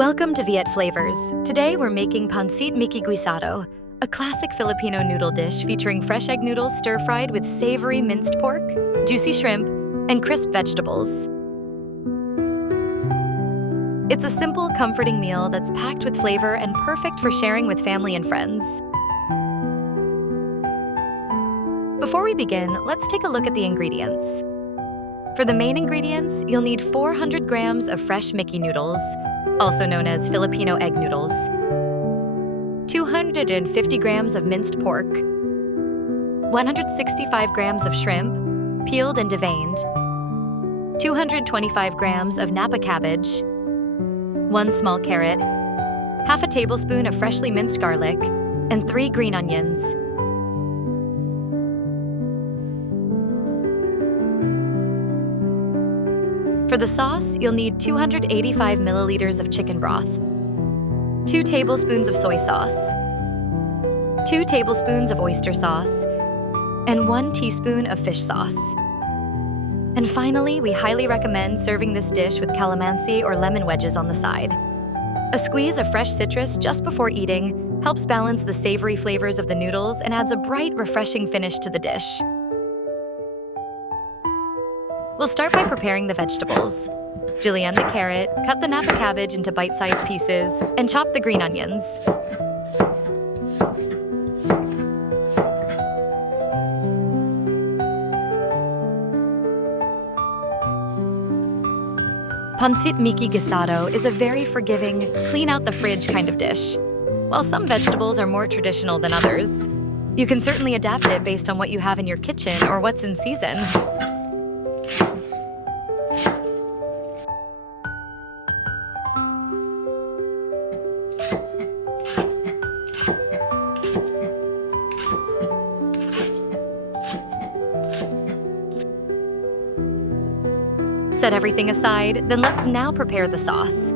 Welcome to Viet Flavours. Today we're making Pancit Miki Guisado, a classic Filipino noodle dish featuring fresh egg noodles stir-fried with savory minced pork, juicy shrimp, and crisp vegetables. It's a simple, comforting meal that's packed with flavor and perfect for sharing with family and friends. Before we begin, let's take a look at the ingredients. For the main ingredients, you'll need 400 grams of fresh Miki noodles, also known as Filipino egg noodles, 250 grams of minced pork, 165 grams of shrimp, peeled and deveined, 225 grams of Napa cabbage, 1 small carrot, half a tablespoon of freshly minced garlic, and 3 green onions. For the sauce, you'll need 285 milliliters of chicken broth, 2 tablespoons of soy sauce, 2 tablespoons of oyster sauce, and 1 teaspoon of fish sauce. And finally, we highly recommend serving this dish with calamansi or lemon wedges on the side. A squeeze of fresh citrus just before eating helps balance the savory flavors of the noodles and adds a bright, refreshing finish to the dish. We'll start by preparing the vegetables. Julienne the carrot, cut the Napa cabbage into bite-sized pieces, and chop the green onions. Pancit Miki Guisado is a very forgiving, clean-out-the-fridge kind of dish. While some vegetables are more traditional than others, you can certainly adapt it based on what you have in your kitchen or what's in season. Set everything aside, then let's now prepare the sauce.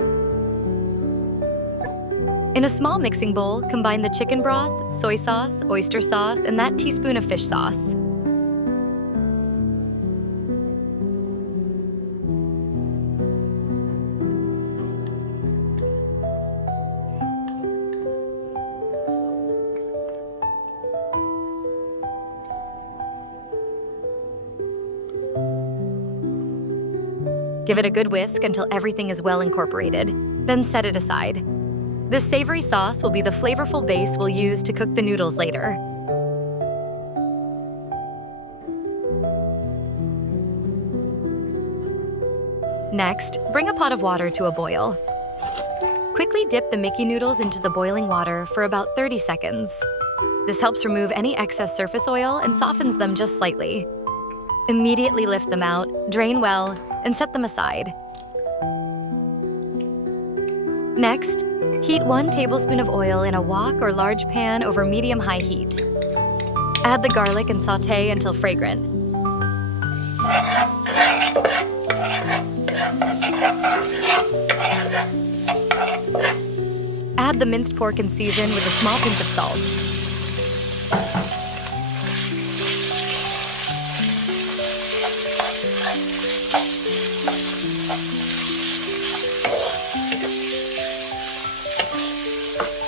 In a small mixing bowl, combine the chicken broth, soy sauce, oyster sauce, and that teaspoon of fish sauce. Give it a good whisk until everything is well incorporated, then set it aside. This savory sauce will be the flavorful base we'll use to cook the noodles later. Next, bring a pot of water to a boil. Quickly dip the Miki noodles into the boiling water for about 30 seconds. This helps remove any excess surface oil and softens them just slightly. Immediately lift them out, drain well, and set them aside. Next, heat 1 tablespoon of oil in a wok or large pan over medium-high heat. Add the garlic and sauté until fragrant. Add the minced pork and season with a small pinch of salt.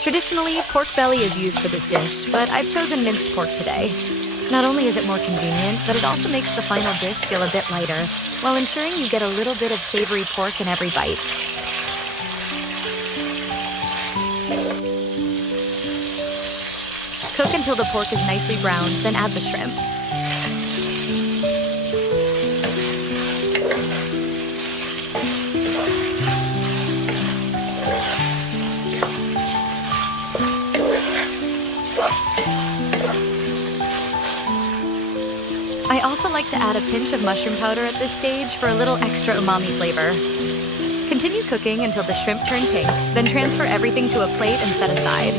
Traditionally, pork belly is used for this dish, but I've chosen minced pork today. Not only is it more convenient, but it also makes the final dish feel a bit lighter, while ensuring you get a little bit of savory pork in every bite. Cook until the pork is nicely browned, then add the shrimp. I also like to add a pinch of mushroom powder at this stage for a little extra umami flavor. Continue cooking until the shrimp turn pink, then transfer everything to a plate and set aside.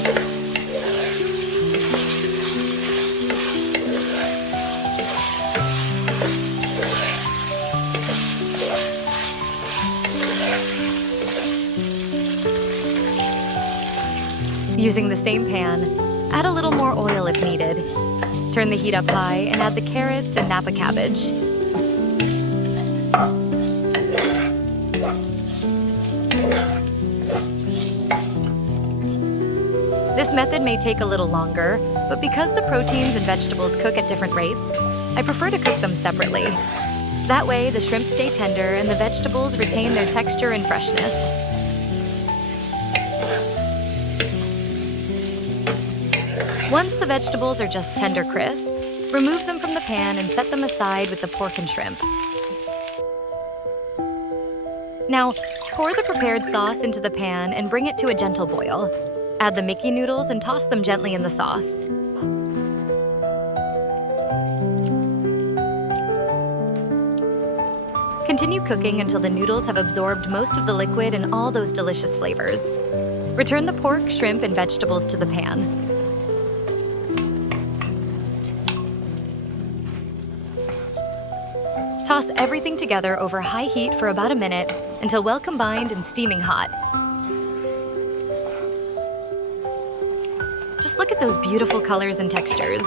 Using the same pan, add a little more oil if needed. Turn the heat up high and add the carrots and Napa cabbage. This method may take a little longer, but because the proteins and vegetables cook at different rates, I prefer to cook them separately. That way, the shrimp stay tender and the vegetables retain their texture and freshness. Once the vegetables are just tender crisp, remove them from the pan and set them aside with the pork and shrimp. Now, pour the prepared sauce into the pan and bring it to a gentle boil. Add the Mickey noodles and toss them gently in the sauce. Continue cooking until the noodles have absorbed most of the liquid and all those delicious flavors. Return the pork, shrimp, and vegetables to the pan. Toss everything together over high heat for about a minute until well combined and steaming hot. Just look at those beautiful colors and textures.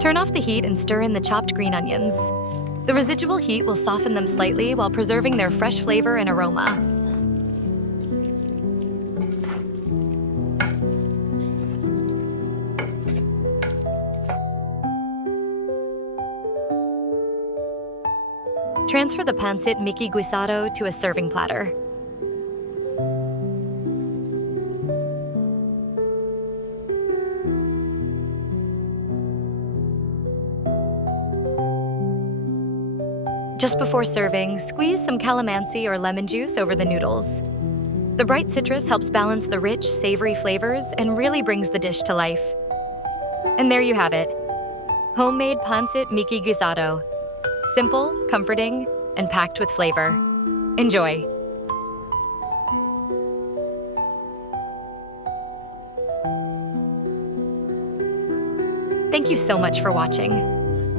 Turn off the heat and stir in the chopped green onions. The residual heat will soften them slightly while preserving their fresh flavor and aroma. Transfer the Pancit Miki Guisado to a serving platter. Just before serving, squeeze some calamansi or lemon juice over the noodles. The bright citrus helps balance the rich, savory flavors and really brings the dish to life. And there you have it, homemade Pancit Miki Guisado. Simple, comforting, and packed with flavor. Enjoy. Thank you so much for watching.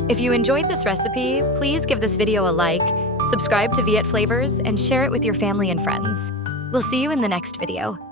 If you enjoyed this recipe, please give this video a like, subscribe to Viet Flavours, and share it with your family and friends. We'll see you in the next video.